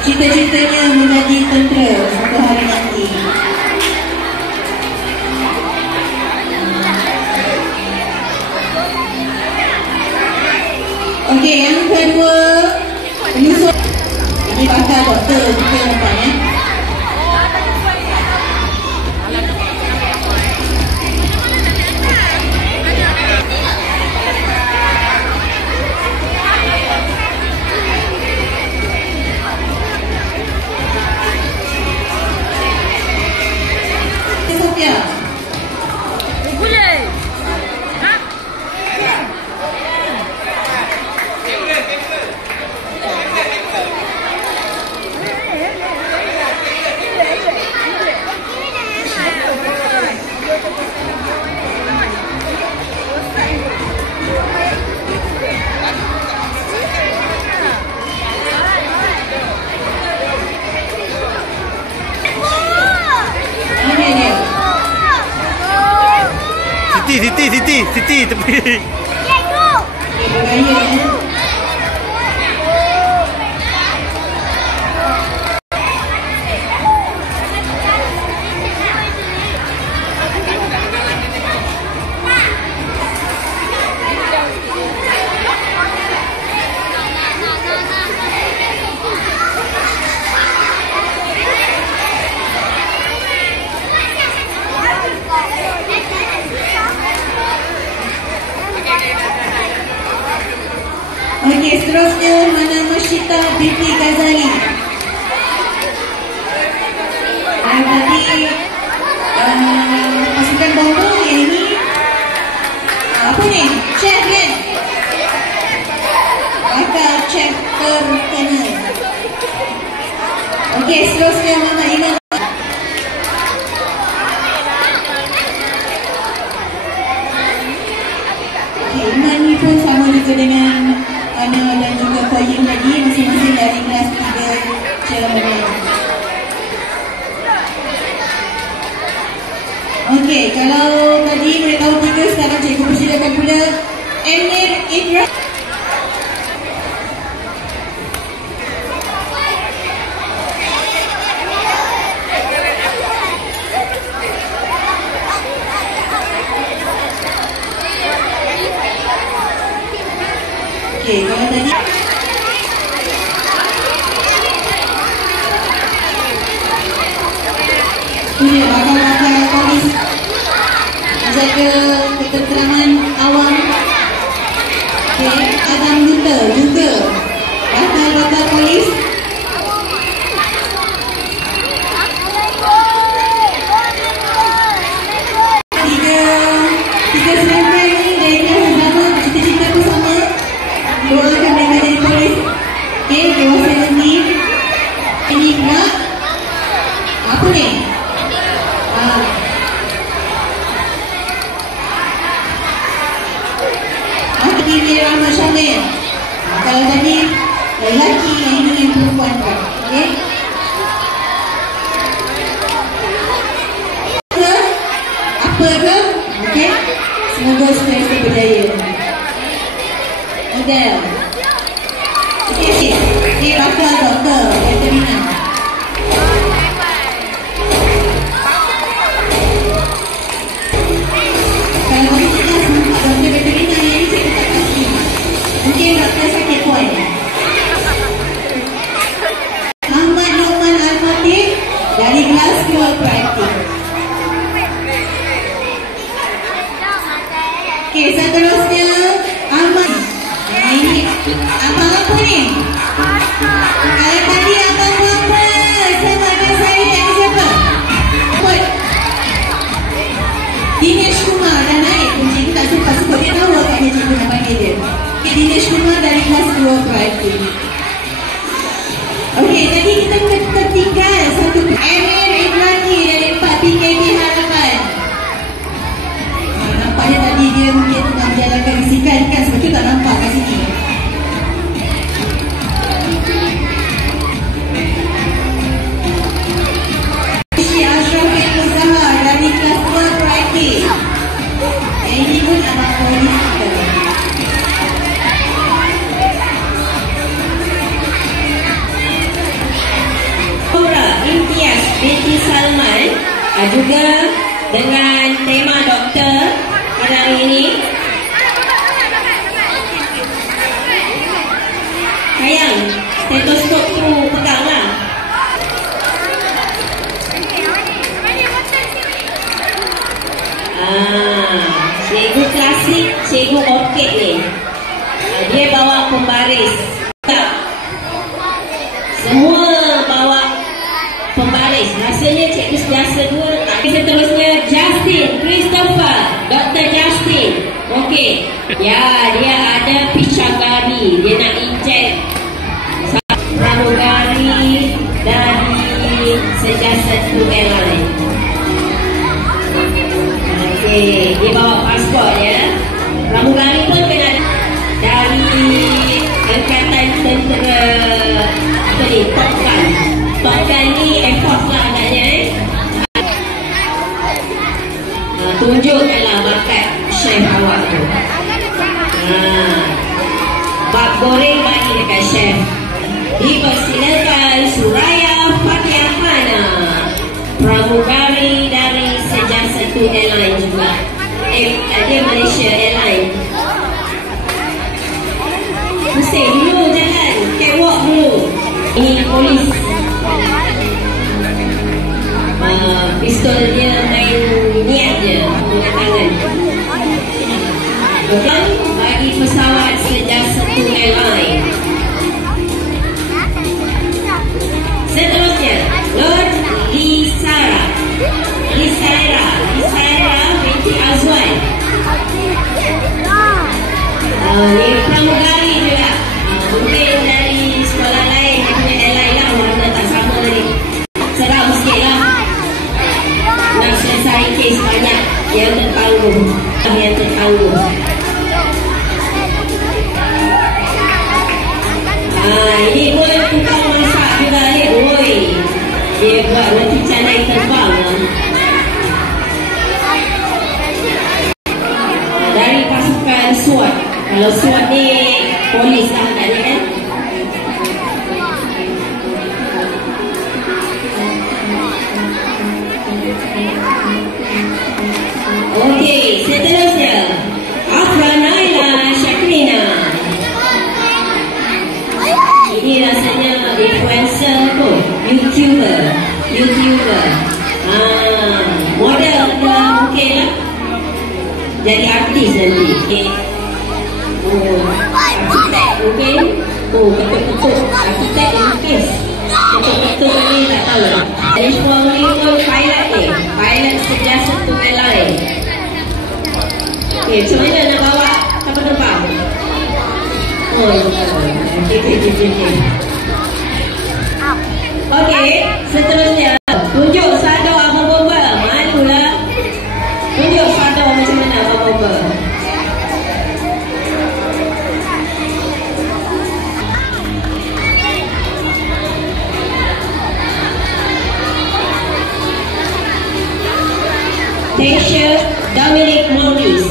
cita-citanya menjadi tentera suatu hari nanti. Okey, yang kedua, penyusun. Ini bakal doktor kita nampaknya. Sofia. Boleh. Ha? Siti tepi. Okey, seterusnya mana Masyita binti Ghazali. Tadi pasukan bomba yang ini apa ni? Chef kan? Bakal chef terkenal. Okey, seterusnya Mama Iman. Okey, Iman ni pun sama juga dengan Ana dan juga Koyim tadi, masing-masing dari kelas 3 Ceremonial. Okey, kalau tadi mereka tahu 3, sekarang cikgu persilakan pula Emir Ibrahim. Okey, kalau tadi ini bakal polis menjaga ketenteraman awam. Okey, Adam Duta juga bakal polis. Tiga serangkai ni dari kelas sama, cita-cita pun sama. Doakan mereka jadi polis. Okey, dewasa nanti. Ini pula apa ni? Ini Rahmat Syamil. Kalau tadi lelaki, ini yang perempuan. Okey. Apa ke? Okey. Semoga sukses berjaya. Model. Okey. Ini bakal doktor veterinar. Kalau kita doktor veterinar ini kita tak pasti. Mungkin doktor sakit poin. Ahmad Noman Al-Fatih dari kelas 2 praktik. Okey, seterusnya Ahmad. Ini abang apa ni? Kalau tadi abang apa? Sama ada saya dan siapa? Put. Dinesh Kumar dah naik. Cikgu tak suka sebut dia tahu agaknya cikgu nak panggil dia. Okay, Dinesh Kumar dari kelas 2 praktik. Okey, tadi kita tertinggal satu Emir Ibrahim dari 4 PKP Harapan. Nampaknya tadi dia mungkin tengah menjalankan bisikan kan, sebab tu tak nampak kat sini. Ashraf bin Zahar dari kelas 2 praktik. Ini pun abang polis kita. Juga dengan tema doktor pada hari ini. Sayang, stetoskop tu peganglah. Cikgu klasik, cikgu orkid ni. Dia bawa pembaris. Semua bawa pembaris. Rasanya cikgu sediasa dua. Seterusnya Justin Christopher, Dr. Justin. Okey. Ya, dia ada picagari. Dia nak inject pramugari dari Sejasa Satu Airline. Okey, dia bawa pasport ya. Pramugari pun kena dari Angkatan Tentera apa ni, Top Gun. Top Gun ni Air Force lah agaknya tunjukkanlah bakat chef awak tu. Bab goreng bagi dekat chef. Dipersilakan Suraya Fatiahana, pramugari dari Sejasa Satu Airline juga. Ada Malaysia Airline. Pusing dulu jangan, catwalk dulu. Ini polis. Pistol dia main niat je dengan tangan. Bukan bagi pesawat Sejasa Satu Airline. Seterusnya Lord Lisara binti Azwan. Ini pramugari juga. Mungkin dari sekolah lain, dia punya airline lah, warna tak sama ni. Seram sikit lah. Nak selesai kes banyak yang tertangguh. Ini pun tukang masak juga ni. Oi, dia buat roti canai terbang dari pasukan SWAT. Kalau SWAT ni polis lah agaknya kan. Okey, seterusnya Afra Naila Syakrina. Ini rasanya influencer tu, YouTuber. Model dah mungkin lah. Jadi artis nanti. Okay. Arkitek mungkin. Betul-betul arkitek lukis. Betul-betul ni tak tahu lah. Dari suami pun pilot ni. Pilot Sejasa Satu Airline. Okay, macam mana nak bawa kapal terbang? Okey, seterusnya tunjuk sado Abang Bomba. Malulah. Tunjuk sado macam mana Abang Bomba. Tasha Dominic Morris.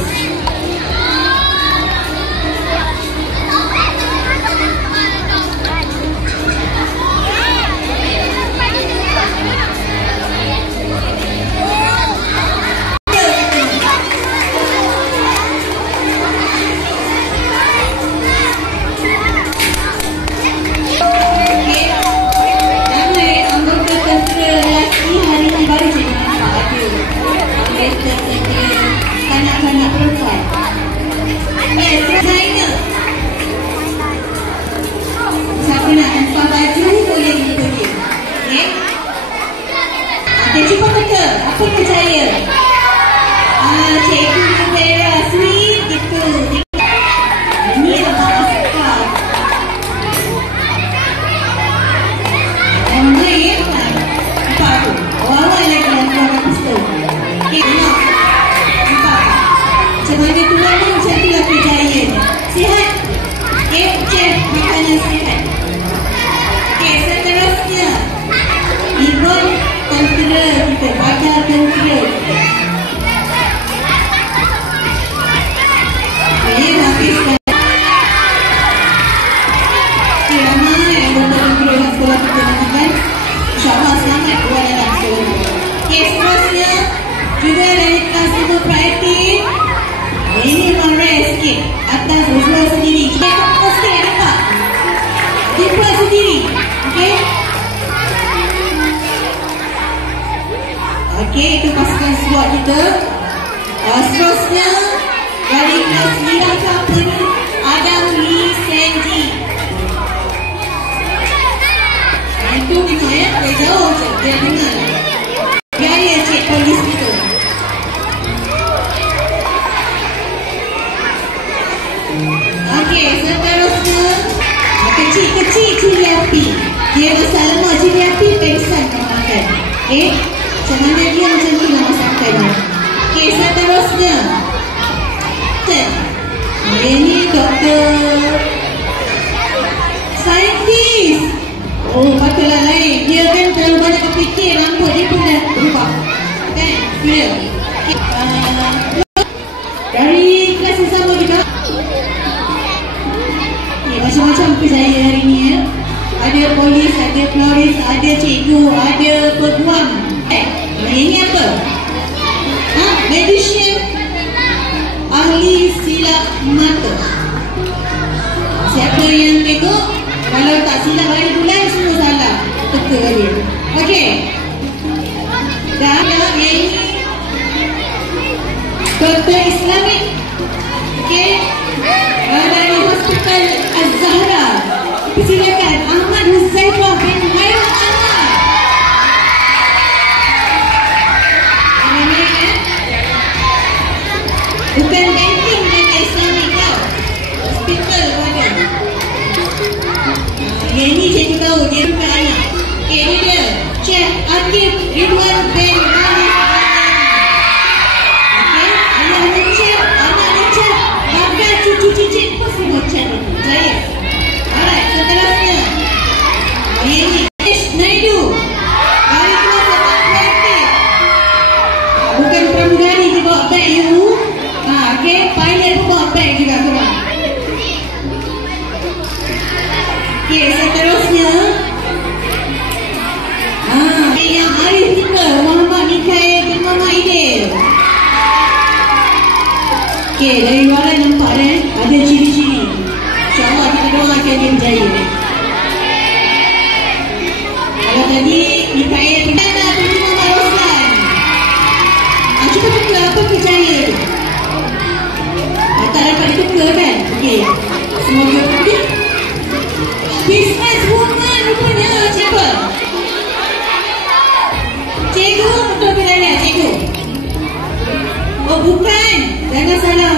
Kanak-kanak perempuan. Saya siapa nak empah baju boleh pergi. Okay. Kita cuba teka apa percaya. Cikgu Vera sweet gitu. Ini abang suka. Ambil apa tu? Awal lagi yang pistol. Okay, sebagai tuan pun macam tu lah percaya. Sihat. Chef makanan sihat. Okey, seterusnya Ibon tentera kita, bakal tentera kita. Okey, habiskan. Okey, ramai yang tentera yang sekolah kita nanti kan. InsyaAllah selamat keluar dalam sekolah. Okey, seterusnya Okey. Okey, itu pasukan squad kita. Seterusnya dari kelas Lira Company, Adam Lee Senji. Itu dengar ya, dari jauh je dia dengar. Gaya cik polis kita. Okey, seterusnya kecil-kecil cili api. Dia masak lemak cili api, pengsan kau makan. Okey, macam mana dia macam tu lah masakannya. Okey, seterusnya dia ni doktor saintis. Oh, patutlah lain. Dia kan terlalu banyak berfikir, rambut dia pun dah berubah. Kan? Dia. Okay. Dari kelas yang sama juga. Okay, macam-macam kerjaya hari ni ya. Ada polis, ada floris, ada cikgu, ada peguam. Ini apa? Magician, ahli silap mata. Siapa yang tengok, kalau tak silap hari bulan, semua salah. Teka dia. Okey. Dan yang ini doktor Islamik. Okey. Dari Hospital Az-Zahra. Silakan Ahmad Huzaifah bin Hairul Anwar. Bukan banking dengan Islamik tau. Hospital pun ada. Yang ni cikgu tahu, dia bukan anak. Okay, ni dia Cik Akif Ridwan bin Haris. Okay, ayah Cik, anak Cik, bakal cucu cicit pun semua Cik Jaya. Alright, seterusnya ini Ish Naidu dari kelas 8 kreatif. Bukan pramugari je bawa beg you. Okay, pilot pun bawa beg juga korang. Okay, seterusnya yang arif kita Muhammad Mikhail bin Muhammad Aidil. Okay, dari luaran nampak ada ciri-ciri. InsyaAllah kita doakan dia berjaya. Kalau tadi Mikhail bin Muhammad Roslan, cuba teka apa kerjaya tu. Tak dapat diteka kan? Okay, semoga pergi. Business woman rupanya siapa? Cikgu, betul ke tak cikgu? Oh bukan, jangan salah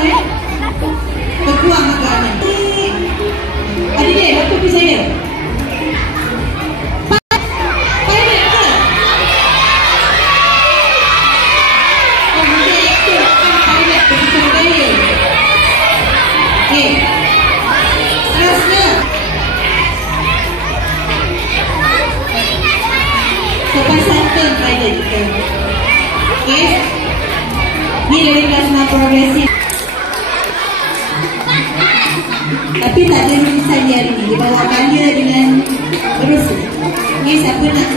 Peguam agak ada dia, apa tu saya? Pilot ke? Oh mungkin itu pilot bersama saya. Okay, seterusnya sopan santun pilot kita. Okay, ni dari kelas 6 progresif. Tapi tak ada lukisan dia hari ni. Dia bawa benda dengan terus. Okay, siapa nak